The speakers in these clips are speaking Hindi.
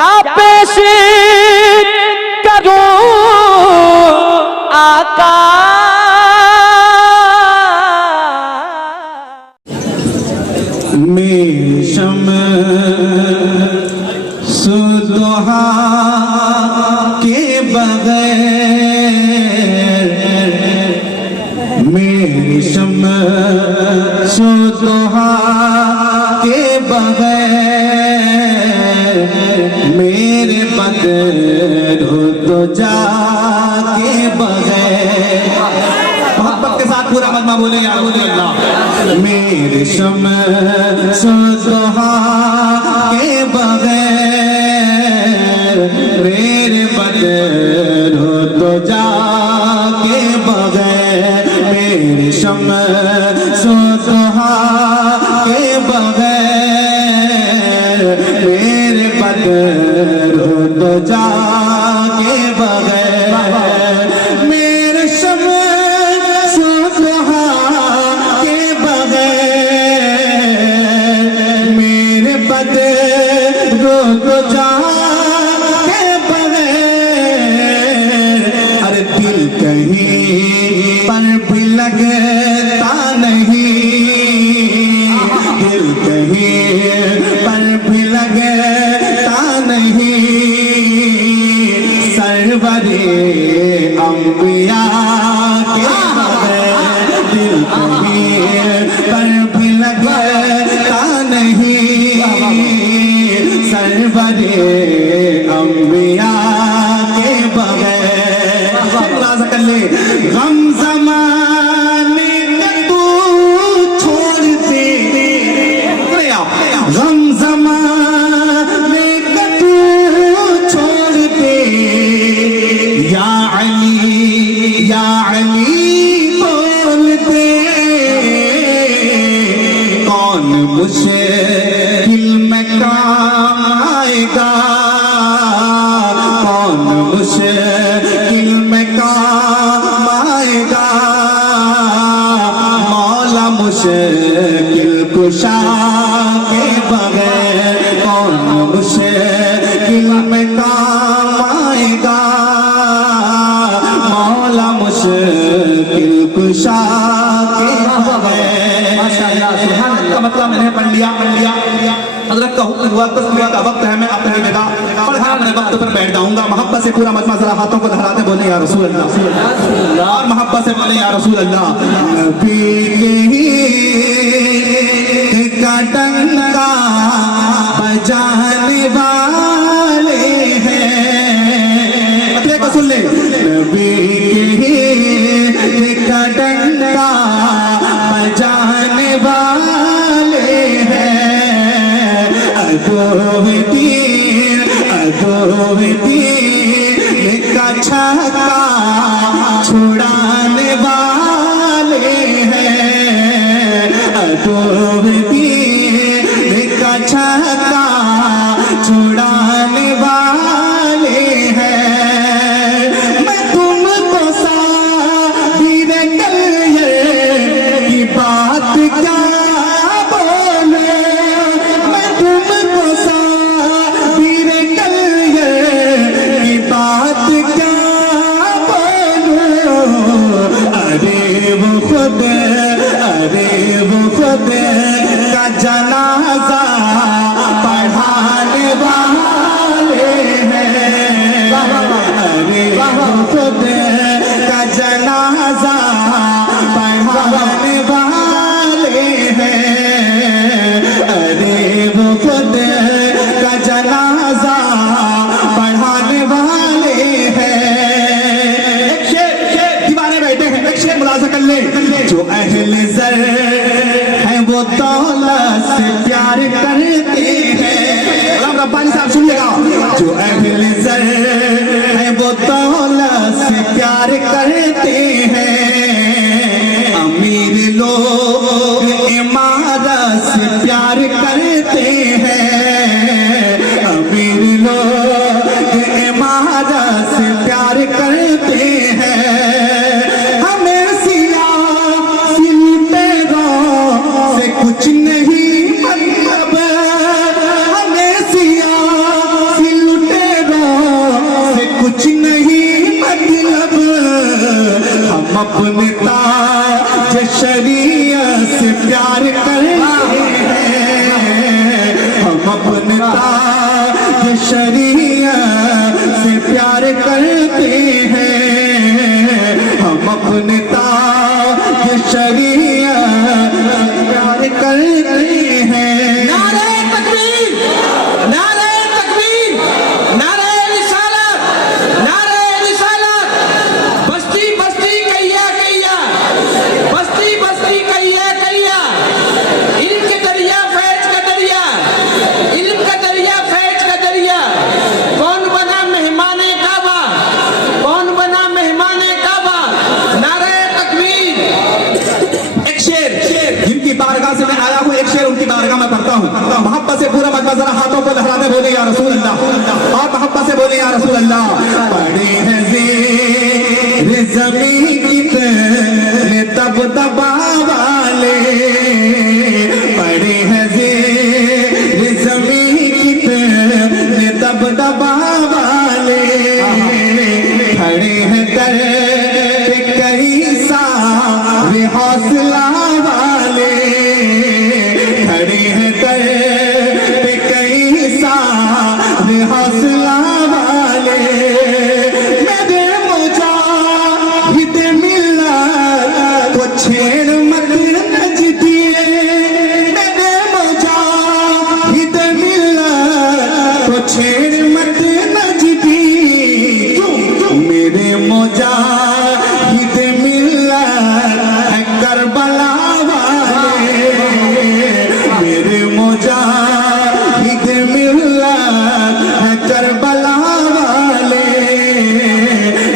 क्या पेश करूं आका। मेरी शम्स सुदुहा के बगैर, मेरी शम्स सुदुहा के बगैर, मेरे बदर हो तो जाके बगैर। मोहब्बत के साथ पूरा मजमा बोले या रसूल अल्लाह। मेरे शम्स सुदुहा के बगैर, मेरे बदर हो तो जाके बगैर, मेरे शम्स सुदुहा के बगैर, मेरे बदर हो तो जाके बगैर, मेरे शम्स सुदुहा के बगैर, मेरे बदर हो तो जाके बगैर। अरे दिल कहीं पर भी लगता नहीं, दिल कहीं पर भी लगता नहीं, सरवरे अंबिया के बगैर, दिल कहीं पर भी लगता नहीं, सरवरे अंबिया के बगैर। गम ज़माने का तू छोड़ दे, गम ज़माने का तू छोड़ दे, या अली बोल दे, कौन मुश्किल में काम आएगा, कौन मुश्किल में काम आएगा, मौला मुश्किल कुशा के बगैर, कौन मुश्किल में काम आएगा, मौला मुश्किल कुशा के बगैर। माशाअल्लाह, सुभान अल्लाह। का मतलब मैंने पढ़ लिया। हज़रत का हुक्म हुआ, तस्बीह का वक्त है, मैं अपनी निगाह अपने वक्त पर बैठ जाऊंगा। मोहब्बत से पूरा मजमा जरा हाथों को लहराते बोले या रसूल अल्लाह, और मोहब्बत से बोले या रसूल अल्लाह। नबी का डंका बजाने वाले हैं, मतलब सुन ले, नबी का डंका बजाने वाले हैं, अदोवती का छक्का छुड़ाने वाले हैं, अदोवती का छक्का छुड़ाने वाले हैं। मैं तुमको साबिर करिए की बात क्या बोले, मैं तुमको साबिर करिए की बात क्या बोलूं। अरे वो खुद का जनाजा पढ़ाने वाले हैं, अरे वो खुद का जनाजा पढ़ाने वाले हैं, अरे वो खुद का जनाजा पढ़ाने वाले हैं। एक शेर दीवाने बैठे हैं, एक शेर मुलाजा कर ले। जो अहले ज़र है वो दौलत से प्यार करते हैं, रब्बानी साहब सुनिएगा। जो अहले ज़र है वो दौलत से प्यार करते हैं, अमीर लोग इमारत से प्यार करते हैं, अमीर लोग इमारत से प्यार करते हैं। हमें सियासी पैरों से कुछ नहीं मतलब, हमें सियासी शरीयत से प्यार करते हैं, हम अपने ताज शरीयत से प्यार करते हैं। नारे तकबीर, नारे तकबीर, नारे रिसालत, नारे रिसालत। बस्ती बस्ती कैया कैया, बस्ती बस्ती कैया कैया। इल्म के दरिया फैज का दरिया, इल्म का दरिया फैज का दरिया। कौन बना मेहमाने काबा, कौन बना मेहमाने काबा। नारे तकबीर। एक शेर जिनकी बारगाह से मैं आया हूँ, एक शेर उनकी बारगाह में पढ़ता हूँ। मोहब्बत से पूरा मजमा जरा हाथों को लहराते बोले या रसूल अल्लाह, और मोहब्बत से बोले या रसूल अल्लाह। पड़े हैं ज़ेर ज़मीं कितने तब दबा वाले, पड़े हैं ज़ेर ज़मीं कितने तब दबा वाले, खड़े हैं दर पे कई सारे हौसला वाले, खड़े हैं दर पे कई सारे हौसला वाले। मेरे मुजाहिद मिल्लत को छेड़ मत नजदिए, मेरे मुजाहिद मिल्लत को छेड़ मत नजदी। मेरे मुजाहिद मिल्लत है करबला वाले, मेरे मुजाहिद मिल्लत है करबला वाले,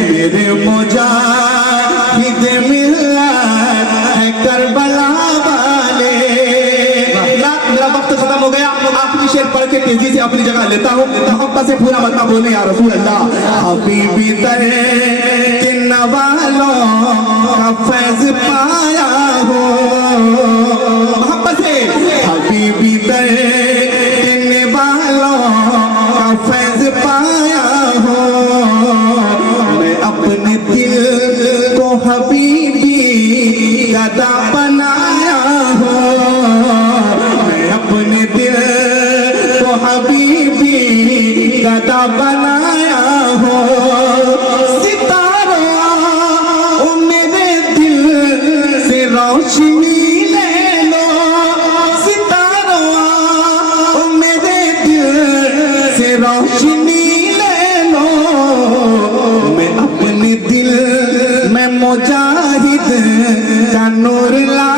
मेरे मुजाहिद मिल्लत है करबला वाले। मेरा वक्त खत्म हो गया, आखिरी शेर पढ़ के तेजी से अपनी जगह लेता हूँ। मोहब्बत से पूरा मत बोले या रसूल अल्लाह। हबीबी दर के नवालों का फैज पाया हो, मोहब्बत से हबीबी दर के नवालों का फैज पाया हो। मैं अपने दिल को हबीबी गदा बनाया हो, मैं अपने दिल को हबीबी गदा बनाया हो। सितारों ओ मेरे दिल से रोशनी ले लो, सितारों ओ मेरे दिल से रोशनी ले लो। मैं अपने दिल में मुजाहिद का नूर ला